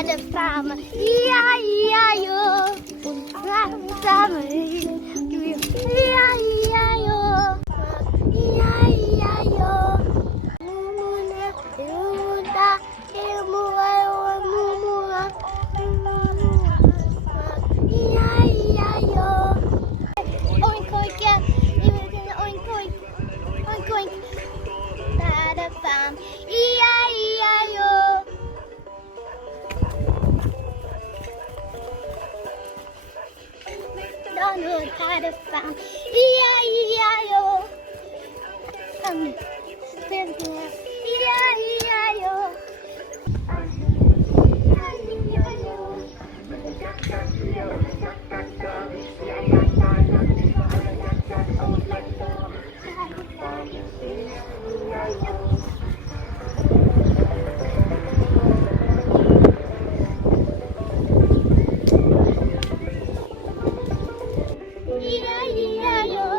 had a farm. E-I-E-I-O. Farmer. E-I-E-I-O. E-I-E-I-O. Mumuna, Mumuna, Mumuna, E-I-E-I-O. Oink, oink, yeah. Oink, oink. Oink, oink. Had a farm. E-I-E-I-O. Donald had a farm. E-I-E-I-O. E-I-E-I-O. E-I-E-I-O.